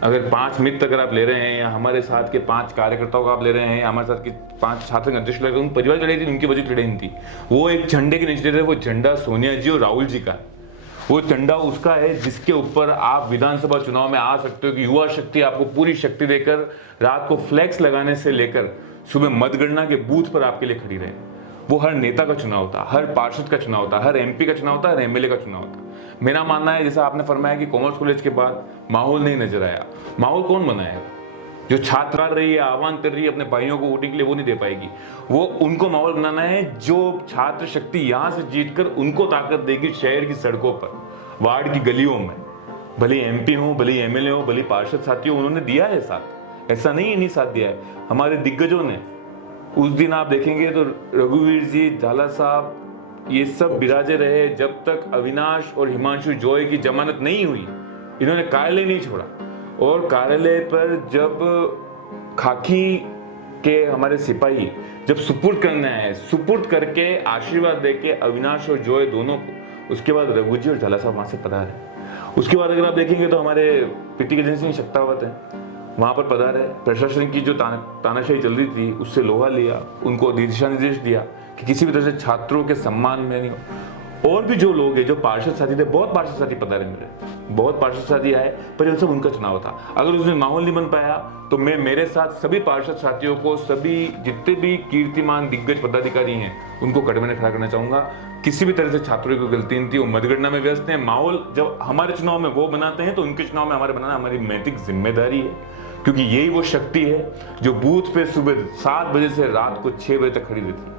अगर 5 मित्र अगर आप ले रहे हैं, या हमारे साथ के 5 कार्यकर्ताओं को आप ले रहे हैं, या हमारे साथ के 5 छात्र अध्यक्ष ले रहे हैं, उन परिवार की लड़ाई थी, उनकी वजह से लड़ाई नहीं थी। वो एक झंडे के नीचे थे, वो झंडा सोनिया जी और राहुल जी का है। वो झंडा उसका है जिसके ऊपर आप विधानसभा चुनाव में आ सकते हो कि युवा शक्ति आपको पूरी शक्ति देकर रात को फ्लैक्स लगाने से लेकर सुबह मतगणना के बूथ पर आपके लिए खड़ी रहे। वो हर नेता का चुनाव था, हर पार्षद का चुनाव था, हर MP का चुनाव था, हर MLA का चुनाव था। मेरा मानना है, जैसा आपने फरमाया कि कॉमर्स कॉलेज के बाद माहौल नहीं नजर आया, माहौल कौन बनाएगा? जो छात्र कर रही है, आह्वान कर रही है अपने भाइयों को वोटिंग के लिए, वो नहीं दे पाएगी। वो उनको माहौल बनाना है जो छात्र शक्ति यहाँ से जीतकर उनको ताकत देगी शहर की सड़कों पर, वार्ड की गलियों में, भले एमपी हो, भले एमएलए हो, भले पार्षद साथी हो, उन्होंने दिया है साथ। ऐसा नहीं है नहीं साथ दिया है, हमारे दिग्गजों ने। उस दिन आप देखेंगे तो रघुवीर जी, झाला साहब, ये सब बिराजे रहे जब तक अविनाश और हिमांशु जॉय की जमानत नहीं हुई। इन्होंने कार्यालय नहीं छोड़ा, और कार्यालय पर जब खाकी के हमारे सिपाही जब सुपुर्द करने आए, सुपुर्द करके आशीर्वाद देके अविनाश और जॉय दोनों को, उसके बाद रघु जी और झाला साहब वहाँ से पधारे। उसके बाद अगर आप देखेंगे तो हमारे पीटी गजेंद्र सिंह शक्तावत है, वहाँ पर पधारे। प्रशासन की जो तानाशाही चल रही थी उससे लोहा लिया, उनको दिशा निर्देश दिया कि किसी भी तरह से छात्रों के सम्मान में नहीं हो। और भी जो लोग हैं, जो पार्षद साथी थे, बहुत पार्षद साथी पधारे मेरे, बहुत पार्षद साथी आए, पर ये सब उनका चुनाव था। अगर उसमें माहौल नहीं बन पाया तो मैं मेरे साथ सभी पार्षद साथियों को, सभी जितने भी कीर्तिमान दिग्गज पदाधिकारी हैं, उनको कड़वे में खड़ा करना चाहूँगा। किसी भी तरह से छात्रों की गलती नहीं थी, वो मतगणना में व्यस्त हैं। माहौल जब हमारे चुनाव में वो बनाते हैं तो उनके चुनाव में हमारे बनाना हमारी नैतिक जिम्मेदारी है, क्योंकि यही वो शक्ति है जो बूथ पे सुबह 7 बजे से रात को 6 बजे तक खड़ी रहती है।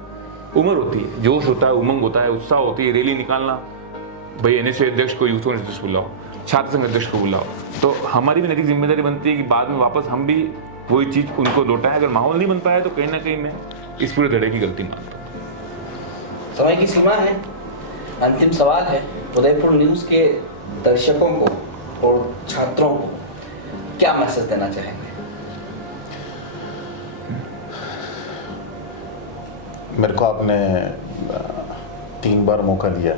उम्र होती है, जोश होता है, उमंग होता है, उत्साह होती है, रैली निकालना, भाई एनएसए अध्यक्ष को, यूथ कांग्रेस अध्यक्ष बुलाओ, छात्र संघ अध्यक्ष को बुलाओ। तो हमारी भी नैतिक जिम्मेदारी बनती है कि बाद में वापस हम भी वही चीज़ उनको लौटाएं। अगर माहौल नहीं बन पाया तो कहीं ना कहीं मैं इस पूरे धड़े की गलती मानता हूँ। समय की सीमा है, अंतिम सवाल है, उदयपुर न्यूज़ के दर्शकों को और छात्रों को क्या मैसेज देना चाहेंगे? मेरे को आपने 3 बार मौका दिया,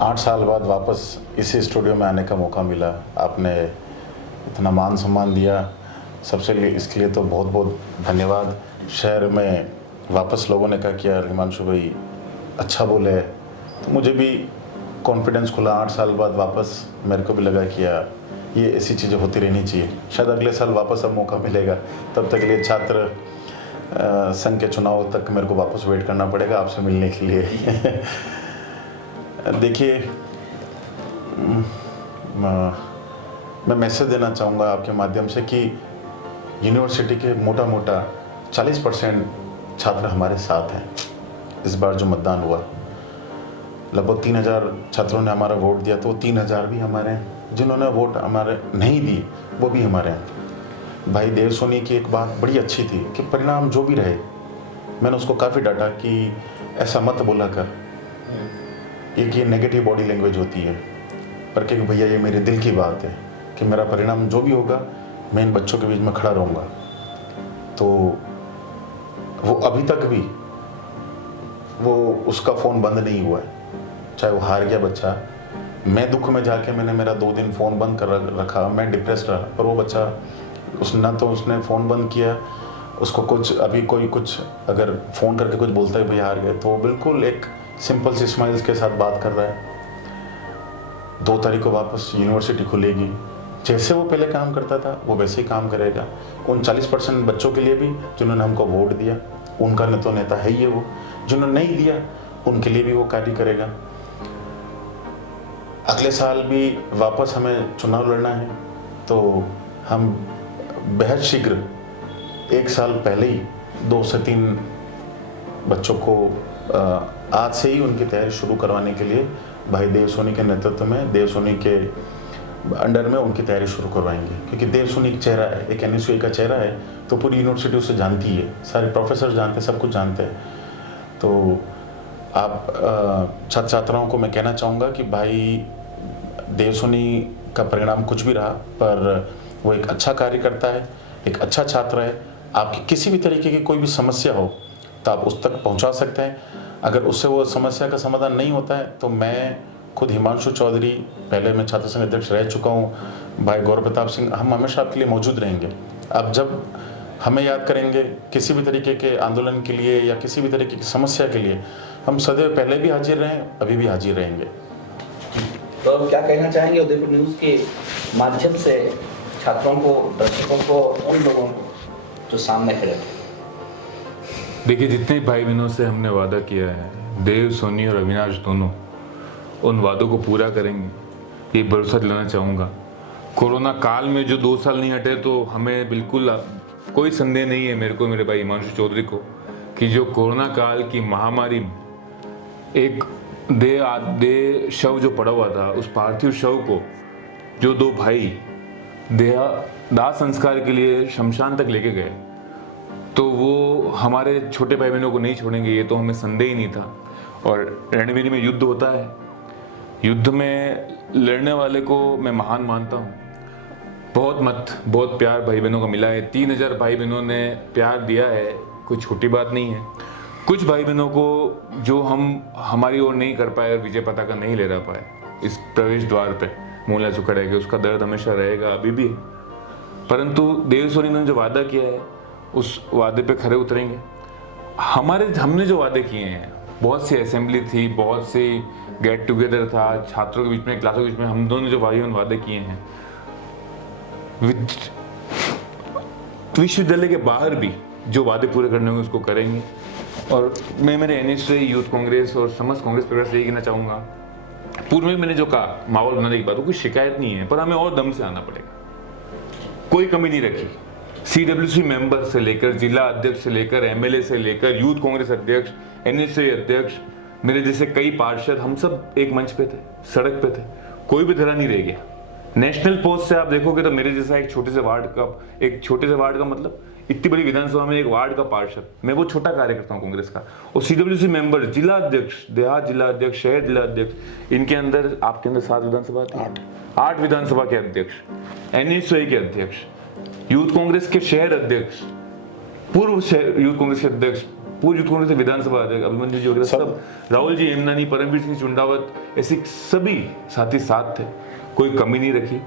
8 साल बाद वापस इसी स्टूडियो में आने का मौका मिला। आपने इतना मान सम्मान दिया, सबसे लिए इसके लिए तो बहुत बहुत धन्यवाद। शहर में वापस लोगों ने कहा कि यार हिमांशु भाई अच्छा बोले, तो मुझे भी कॉन्फिडेंस खुला। 8 साल बाद वापस मेरे को भी लगा कि यार ये ऐसी चीज़ें होती रहनी चाहिए। शायद अगले साल वापस अब मौका मिलेगा, तब तक के लिए छात्र संघ के चुनाव तक मेरे को वापस वेट करना पड़ेगा आपसे मिलने के लिए। देखिए, मैं मैसेज देना चाहूँगा आपके माध्यम से कि यूनिवर्सिटी के मोटा मोटा 40% छात्र हमारे साथ हैं। इस बार जो मतदान हुआ, लगभग 3000 छात्रों ने हमारा वोट दिया, तो 3000 भी हमारे हैं। जिन्होंने वोट हमारे नहीं दी वो भी हमारे हैं। भाई देव सोनी की एक बात बड़ी अच्छी थी कि परिणाम जो भी रहे, मैंने उसको काफ़ी डांटा कि ऐसा मत बोला कर, एक ये नेगेटिव बॉडी लैंग्वेज होती है, पर कि भैया ये मेरे दिल की बात है कि मेरा परिणाम जो भी होगा मैं इन बच्चों के बीच में खड़ा रहूँगा। तो वो अभी तक भी वो उसका फ़ोन बंद नहीं हुआ है, चाहे वो हार गया बच्चा। मैं दुख में जाके मैंने मेरा 2 दिन फ़ोन बंद कर रखा, मैं डिप्रेस्ड रहा, पर वो बच्चा ना तो उसने फ़ोन बंद किया, उसको कुछ अभी कोई कुछ अगर फ़ोन करके कुछ बोलता है भैया हार गए, तो वो बिल्कुल एक सिंपल सी स्माइल्स के साथ बात कर रहा है। 2 तारीख को वापस यूनिवर्सिटी खुलेगी, जैसे वो पहले काम करता था वो वैसे ही काम करेगा। उन 40% बच्चों के लिए भी जिन्होंने हमको वोट दिया, उनका तो नेता है ही है वो, जिन्होंने नहीं दिया उनके लिए भी वो कार्य करेगा। अगले साल भी वापस हमें चुनाव लड़ना है, तो हम बेहद शीघ्र 1 साल पहले ही 2 से 3 बच्चों को आज से ही उनकी तैयारी शुरू करवाने के लिए भाई देव सोनी के नेतृत्व में, देव सोनी के अंडर में उनकी तैयारी शुरू करवाएंगे। क्योंकि देव सोनी एक चेहरा है, एक NSUI का चेहरा है, तो पूरी यूनिवर्सिटी उसे जानती है, सारे प्रोफेसर जानते हैं, सब कुछ जानते हैं। तो आप छात्र छात्राओं को मैं कहना चाहूँगा कि भाई देव सोनी का परिणाम कुछ भी रहा, पर वो एक अच्छा कार्य करता है, एक अच्छा छात्र है। आपकी किसी भी तरीके की कोई भी समस्या हो तो आप उस तक पहुंचा सकते हैं। अगर उससे वो समस्या का समाधान नहीं होता है तो मैं खुद हिमांशु चौधरी, पहले मैं छात्र संघ अध्यक्ष रह चुका हूँ, भाई गौरव प्रताप सिंह, हम हमेशा आपके लिए मौजूद रहेंगे। आप जब हमें याद करेंगे किसी भी तरीके के आंदोलन के लिए या किसी भी तरीके की समस्या के लिए, हम सदैव पहले भी हाजिर रहे, अभी भी हाजिर रहेंगे। तो क्या कहना चाहेंगे उदयपुर न्यूज़ के माध्यम से छात्रों को, दर्शकों को, उन लोगों को जो सामने खड़े थे? देखिए, जितने भाई बहनों से हमने वादा किया है, देव सोनी और अविनाश दोनों उन वादों को पूरा करेंगे, ये भरोसा दिलाना चाहूँगा। कोरोना काल में जो 2 साल नहीं हटे, तो हमें बिल्कुल कोई संदेह नहीं है, मेरे को, मेरे भाई हिमांशु चौधरी को, कि जो कोरोना काल की महामारी, एक देह शव जो पड़ा हुआ था, उस पार्थिव शव को जो 2 भाई दाह संस्कार के लिए शमशान तक लेके गए, तो वो हमारे छोटे भाई बहनों को नहीं छोड़ेंगे, ये तो हमें संदेह ही नहीं था। और रणवीर में युद्ध होता है, युद्ध में लड़ने वाले को मैं महान मानता हूँ। बहुत प्यार भाई बहनों का मिला है। 3000 भाई बहनों ने प्यार दिया है, कोई छोटी बात नहीं है। कुछ भाई बहनों को जो हमारी ओर नहीं कर पाए, विजय पताका नहीं ले पाए इस प्रवेश द्वार पे मूला सुखड़ा है, उसका दर्द हमेशा रहेगा, अभी भी। परंतु देव सोनी ने जो वादा किया है, उस वादे पे खरे उतरेंगे। हमने जो वादे किए हैं, बहुत सी असेंबली थी, बहुत सी गेट टुगेदर था, छात्रों के बीच में, क्लासों के बीच में, हम दोनों ने जो वादे किए हैं, विश्वविद्यालय के बाहर भी जो वादे पूरे करने होंगे उसको करेंगे। और मैं मेरे एनएसए, यूथ कांग्रेस और समस्त कांग्रेस परिवार से यही कहना चाहूँगा, पूर्व में मैंने जो कहा माहौल बनाने की बात, कोई शिकायत नहीं है, पर हमें और दम से आना पड़ेगा। कोई कमी नहीं रखी। CWC मेंबर से लेकर, जिला अध्यक्ष से लेकर, MLA से लेकर, यूथ कांग्रेस अध्यक्ष, NSA अध्यक्ष, मेरे जैसे कई पार्षद, हम सब एक मंच पे थे, सड़क पे थे, कोई भी धरा नहीं रह गया। नेशनल पोस्ट से आप देखोगे तो मेरे जैसा एक छोटे से वार्ड का मतलब इतनी बड़ी विधानसभा में एक वार्ड का पार्षद, मैं वो छोटा कार्यकर्ता हूँ कांग्रेस का। और CWC मेंबर, जिला अध्यक्ष, देहात जिला अध्यक्ष, शहर जिला अध्यक्ष, इनके अंदर, आपके अंदर 7 विधानसभा थी, 8 विधानसभा के अध्यक्ष, NSA के अध्यक्ष, यूथ कांग्रेस के शहर अध्यक्ष, पूर्व यूथ कांग्रेस के अध्यक्ष, पूर्व यूथ कांग्रेस के विधानसभा अध्यक्ष अभिमन्यु जी वगैरह सब, राहुल जी हेमनानी, परमवीर सिंह चुंडावत, ऐसे सभी साथी साथ थे, कोई कमी नहीं रखी।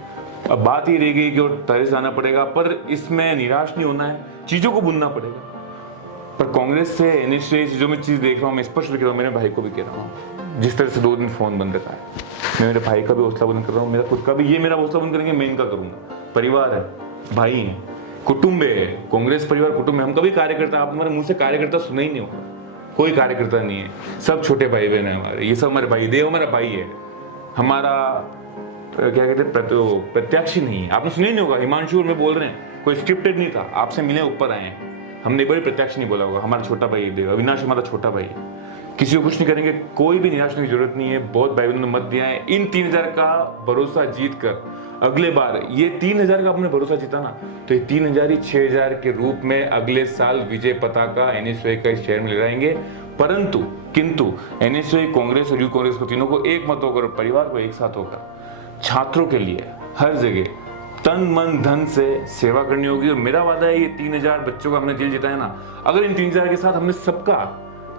अब बात ये रह गई कि और तरह से आना पड़ेगा, पर इसमें निराश नहीं होना है, चीजों को बुनना पड़ेगा। पर कांग्रेस से NSA जो मैं चीज देख रहा हूँ, मैं स्पष्ट कह रहा हूँ, मेरे भाई को भी कह रहा हूँ, जिस तरह से 2 दिन फोन बंद रखा है, मैं मेरे भाई का भी हौसला बुलंद कर रहा हूँ, मेरा खुद का भी, ये मेरा हौसला बुलंद करेंगे, मैं इनका करूंगा। परिवार है, भाई है, कुटुंब है, कांग्रेस परिवार कुटुंब है। हम कभी कार्यकर्ता, आप हमारे मुंह से कार्यकर्ता सुना ही नहीं होगा, कोई कार्यकर्ता नहीं है, सब छोटे भाई बहन है हमारे, ये सब हमारे भाई, देव हमारा भाई है, हमारा क्या कहते हैं, प्रत्याशी नहीं है। आपने सुना ही नहीं होगा, हिमांशु और मैं बोल रहे हैं, कोई स्क्रिप्टेड नहीं था, आपसे मिले ऊपर आए हैं, हमने बड़े प्रत्याशी नहीं बोला होगा, हमारा छोटा भाई है देव, अविनाश हमारा छोटा भाई है, किसी को कुछ नहीं करेंगे, कोई भी निराश होने की जरूरत नहीं है। बहुत भाई बहनों ने मत दिया है, इन 3000 का भरोसा जीत कर अगले बार, ये 3000 का आपने भरोसा जीता ना, तो ये 3000 ही 6000 के रूप में अगले साल विजय पताका NSA का इस शहर में लहराएंगे। परंतु किंतु NSA, कांग्रेस और यूथ कांग्रेस को, तीनों को एक मत होकर, परिवार को एक साथ होकर, छात्रों के लिए हर जगह तन मन धन से सेवा करनी होगी। और मेरा वादा है, ये 3000 बच्चों का हमने दिल जीता है ना, अगर इन 3000 के साथ हमने सबका,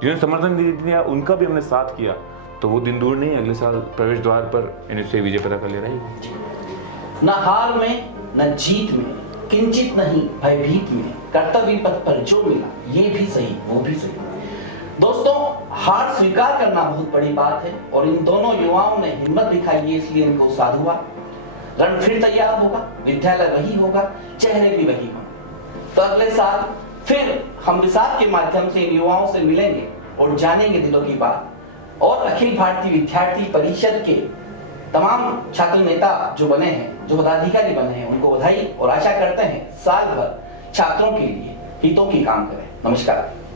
जिन्होंने समर्थन दिया, उनका भी हमने साथ किया, तो वो दिन दूर नहीं, अगले साल प्रवेश द्वार पर NSA विजय पताका ले रही है। न हार में न जीत में, किंचित नहीं भयभीत में, कर्तव्य पथ पर जो मिला, ये भी सही वो भी सही। दोस्तों, हार स्वीकार करना बहुत बड़ी बात है, और इन दोनों युवाओं ने हिम्मत दिखाई है, इसलिए इनको साधुवाद। रण फिर तैयार होगा, विद्यालय वही होगा, चेहरे भी वही होंगे। तो अगले साल फिर हम विसार के माध्यम से इन युवाओं से मिलेंगे और जानेंगे दिलों की बात। और अखिल भारतीय विद्यार्थी परिषद के तमाम छात्र नेता जो बने हैं, जो पदाधिकारी बने हैं, उनको बधाई, और आशा करते हैं साल भर छात्रों के लिए हितों की काम करें। नमस्कार।